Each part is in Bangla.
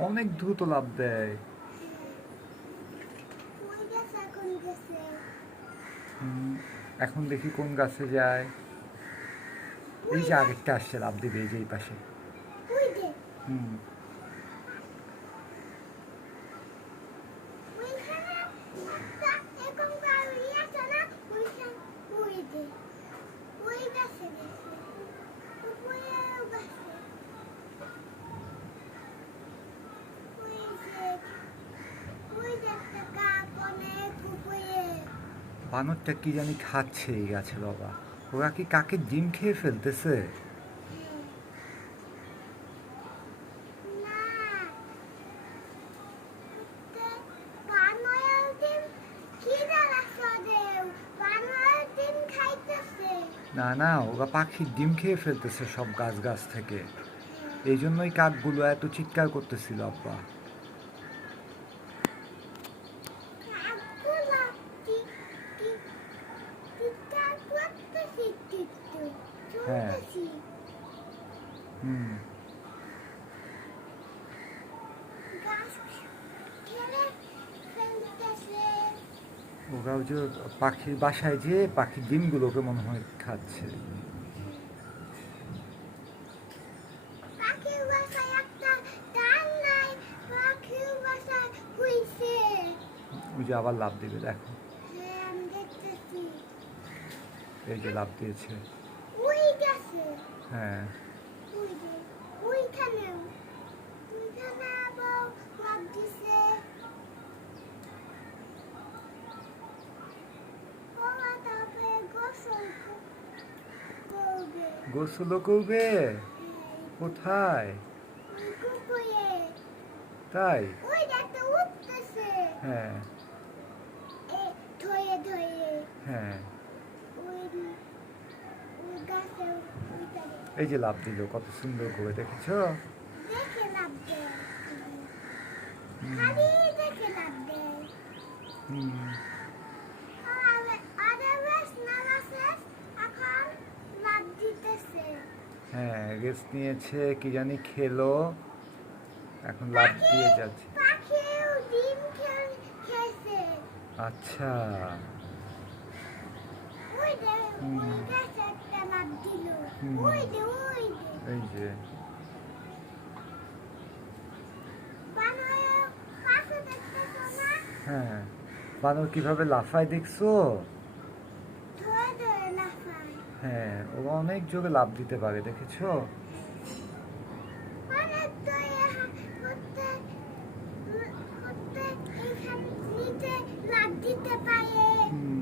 অনেক দ্রুত লাভ দেয়। এখন দেখি কোন গাছে যায়। এই যে আরেকটা আসছে, লাভ দিবে এই যে এই পাশে। হুম ওইখানে একটা এরকম গাড়ি আছে না ওইখানে ওই দে ওই গেছে গেছে উপরেও গেছে ওই যে ওই যে একটা কাক অনেক উপরে বানরটা কি জানি খাচ্ছে এই গাছে, বাবা। ওরা কি কাকে ডিম খেয়ে ফেলতেছে? না না, ওরা পাখির ডিম খেয়ে ফেলতেছে সব গাছ গাছ থেকে। এই জন্যই কাকগুলো এত চিৎকার করতেছিল, আব্বা কাকগুলো টিক টিক টিকটাক করতেছে টিকটু হ্যাঁ। শুনতেছি হুম গাছ খেলে ফেলতেছে ওরা যে পাখির বাসায় যে পাখির ডিমগুলোকে মনে হয় খাচ্ছে। ওই যে আবার লাভ দিবে দেখো। হ্যাঁ এই যে লাভ দিয়েছে। হ্যাঁ ওই যে ওইখানেও ওইখানে আবার লাভ দিছে ওরা তারপরে গোসল করবে। হ্যাঁ, কোথায়? তাই? হ্যাঁ। হ্যাঁ ওই ওই গাছে ওইটারে এই যে লাভ দিল কত সুন্দর করে দেখেছ? হ্যাঁ রেস্ট নিয়েছে কি জানি খেলো। এখন লাভ দিয়ে যাচ্ছে। আচ্ছা। এই যে। হ্যাঁ। বানর কীভাবে লাফায় দেখছ? হ্যাঁ ও অনেক জোরে লাভ দিতে পারে দেখেছ অনেক ধরে হা- করতে করতে এখানে নিচে লাভ দিতে পারে হুম,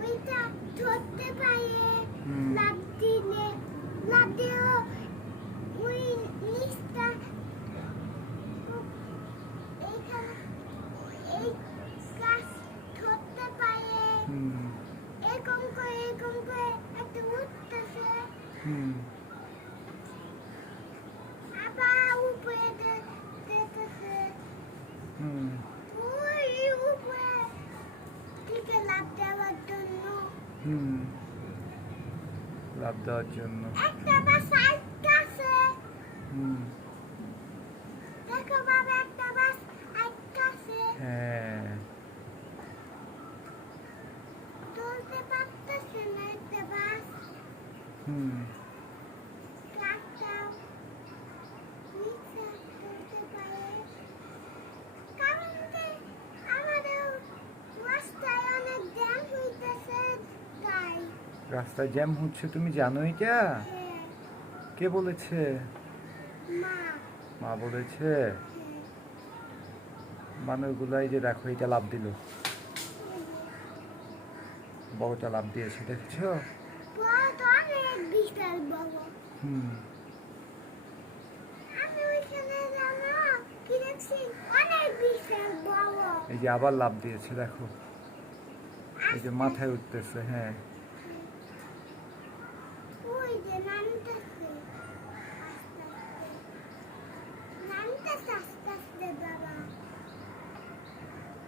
ওইটা ধরতে পারে হুম। লাভ দিলে লাভ দিলেও ওই নিচটা এইখানে এই গাছ ধরতে পারে হুম, এরকম করে এরকম করে একটা উঠতেছে হুম, আবার উপরে দে- যেতেছে হুম, ওই উপরে থেকে লাভ দেওয়ার জন্য হুম। লাভ দেওয়ার জন্য। হ্যাঁ। বাস আটকাছে হুম, দেখো বাবা একটা বাস আটকাছে হ্যাঁ তুলতে পারতেছে না একটা বাস হুম ট্রাকটাও নিচে তুলতে পারে কারণ যে আমাদের রাস্তায় অনেক জ্যাম হইতেছে তাই রাস্তায় জ্যাম হচ্ছে তুমি জানো এটা কে বলেছে? মা। বলেছে। বানরগুলাই যে দেখো এটা লাভ দিল। বড়টা লাভ দিয়েছে দেখছ? হুম। এই যে আবার লাভ দিয়েছে দেখো। এই যে মাথায় উঠতেছে হ্যাঁ।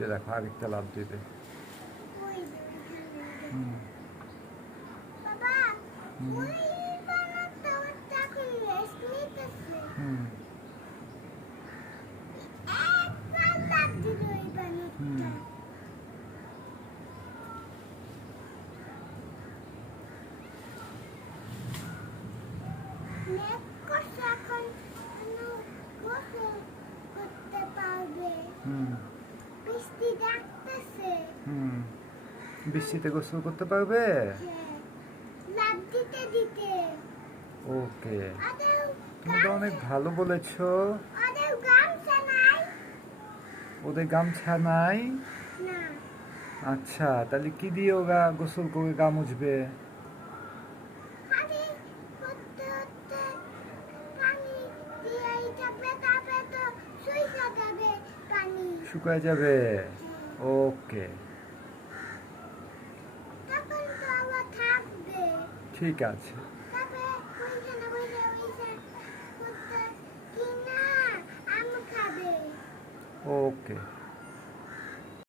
নিচে দেখো আরেকটা লাভ দিবে। হুম। বৃষ্টিতে গোসল করতে পারবে? ওকে। তুমি তো অনেক ভালো বলেছ। ওদের গামছা নাই? আচ্ছা তাহলে কি দিয়ে ওরা গোসল করে গা মুছবে? শুকায় যাবে ওকে। ঠিক আছে। ওকে।